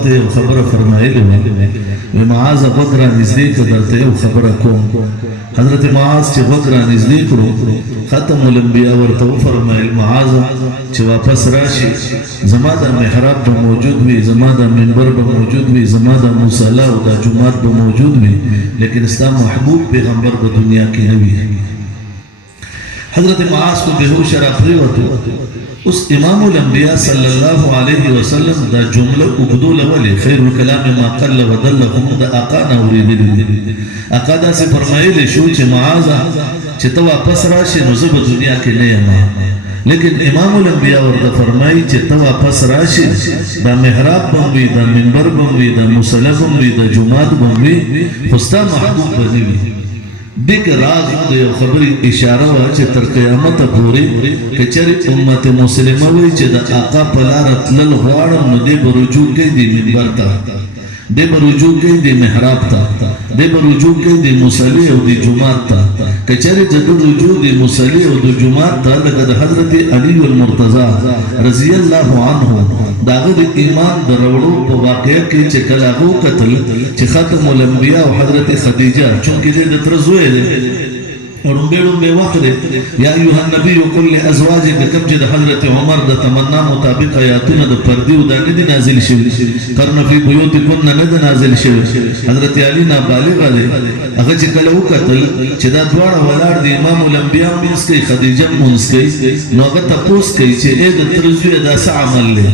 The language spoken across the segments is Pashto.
ورته خبره فرمایلی و معاذ غوږ را نږدې کړه درته یو خبره کوم. حضرت معاذ چې غوږ را نږدې کړو ختم الانبیاء ورته وفرمایل معاذ چې واپس راشي زما د محراب به موجود وي، زما د منبر به موجود وي، زما د مصلی او د جمعات به موجود وي، لیکن ستا محبوب پیغمبر په دنیا کې نه وي. حضرت معاذ کو بهوش را پریوتو. اس امام الانبیاء صلی اللہ علیہ وسلم دا جمله اگدو لولی خیر الکلام ما قل ودل هم دا آقا نوری دلی. آقا دا سے فرمائلی شو چه معاذا چه تو واپس راشی نزب دنیا کی نیما، لیکن امام الانبیاء ورد فرمائی چه تو واپس راشی دا محراب بنوی، دا منبر بنوی، دا مصلی بنوی، دا جماعت بنوی، خستا محبوب بنوی. دیکھ راز دیو خبری اشاره وا چې تر قیامت پورې کچری امت مسلمه وي چې د آقا پلارت لل غواړم نو دې برجو کې دی منبر ته، دې برجو کې دی محراب ته، دې برجو کې دی مصلی او دی جمعات ته. کچری د رجوع دی مصلی او دی جمعات ته لکه د حضرت علی المرتضی رضی الله عنه داغه د ایمان دروړو په واقعه کې چې کله هغه قتل چې ختم الانبیاء او حضرت خدیجه چونکې د تر زوی دی رنبے وقت دے یا ایوہ النبی قل ازواجک کم جد حضرت عمر دا تمنا مطابق آیاتون دا پردی و دا ندی نازل شوی قرن فی بیوت کن ند نازل شوی. حضرت علی نابالغ دے اگر چکلو قتل چدا دوار ولار دی امام الانبیاء منس کئی خدیجہ منس کئی نو اگر تپوس کئی چے اے دا ترزوی دا سا عمل لے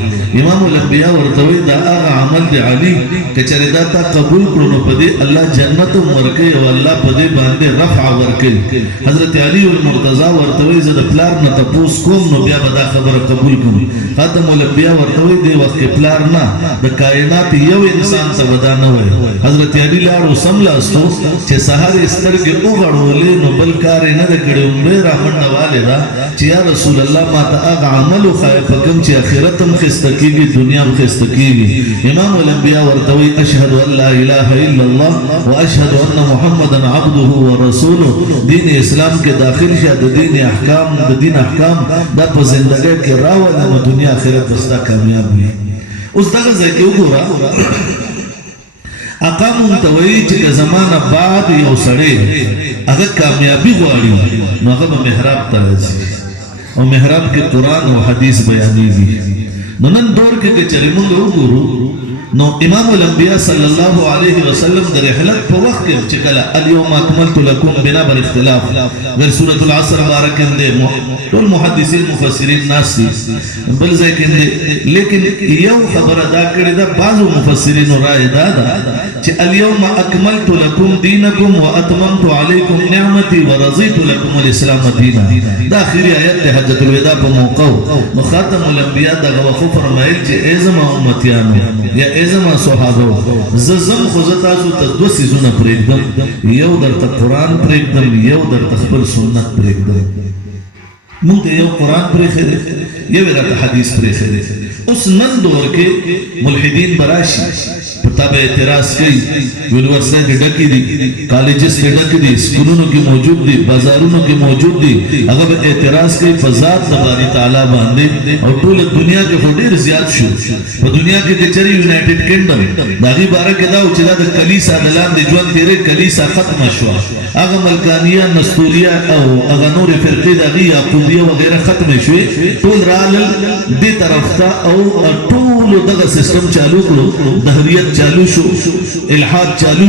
امام الانبیاء ورطوی دا آغا عمل دی علی کچر دا تا قبول کرنو پدے اللہ جنت مرکے و اللہ پدے باندے رفع ورکے. حضرت علی المرتضی ورتوی زد پلار نه تپوس کوم نو بیا به دا خبره قبول کوم. ختم الانبیاء ورتوی دی وخت پلار نه د کائنات یو انسان ته ودا نه وای. حضرت علی لاړو سملاستو چې سحر سترګې وغړولې نو بل کار نه کړو مې را منډواله دا چې یا رسول الله ما ته هغه عمل خو پکم چې اخرت هم خستکیږي دنیا هم خستکیږي. امام الانبیاء ورتوی اشهد ان لا اله الا الله واشهد ان محمدا عبده ورسوله. دین اسلام کے داخل شاہ دین احکام دین احکام دا پا زندگی کے راولا نو دنیا آخرت بستا کامیاب ہوئی. اس دقا زکیو گورا آقا منتوئی چکا زمان بعد یو سڑے اگر کامیابی غواری نو اگر محراب ترازی اور محراب کے قرآن و حدیث بیانی دی نو نن دور کے چرے منگو گورو نو امام الانبیاء صلی اللہ علیہ وسلم در رحلت پا وقت کے چکلا اليوم اکملت لکم بنا بر اختلاف گر سورة العصر بارکن دے طول محدثین مفسرین ناس دی بل زیکن دے لیکن یو خبر ادا کردی دا بعض مفسرین رائے دادا چی اليوم اکملت لکم دینکم و اتممت علیکم نعمتی و رضیت لکم الاسلام دینا. دا آخری آیت دے حجت الوداع پا موقعو خاتم الانبیاء دا غوخو فرمائل چی ایزم امتیانو یا ایزم صحابو ززم خوزتاسو تا دو سیزونا پریکدم یو در تا قرآن پریکدم یو در تخبر سنت پریکدم. مونتے یو قرآن پریکدے یو ایرات حدیث پریکدے. اس نن دور کے ملحدین براشی پتاب اعتراض کئی یونیورسٹی کے ڈکی دی کالجز کے ڈکی دی سکولونوں کی موجود دی بازارونوں کی موجود دی اگر اعتراض کئی فضاد نبانی تعالیٰ باندے اور طول دنیا کے فوڈیر زیاد شو و دنیا کے چری یونائٹڈ کنڈم داغی بارہ کے داو چلا دا کلیسا دلان دی جوان تیرے کلیسا ختم شوا اگر ملکانیہ نستوریہ او اگر نور فرقی داغی یعقوبیہ وغیرہ ختم شوی طول رالل دی طرف تا او طول دغا سسٹم چالو کرو دہریت چالو شو الحاد چالو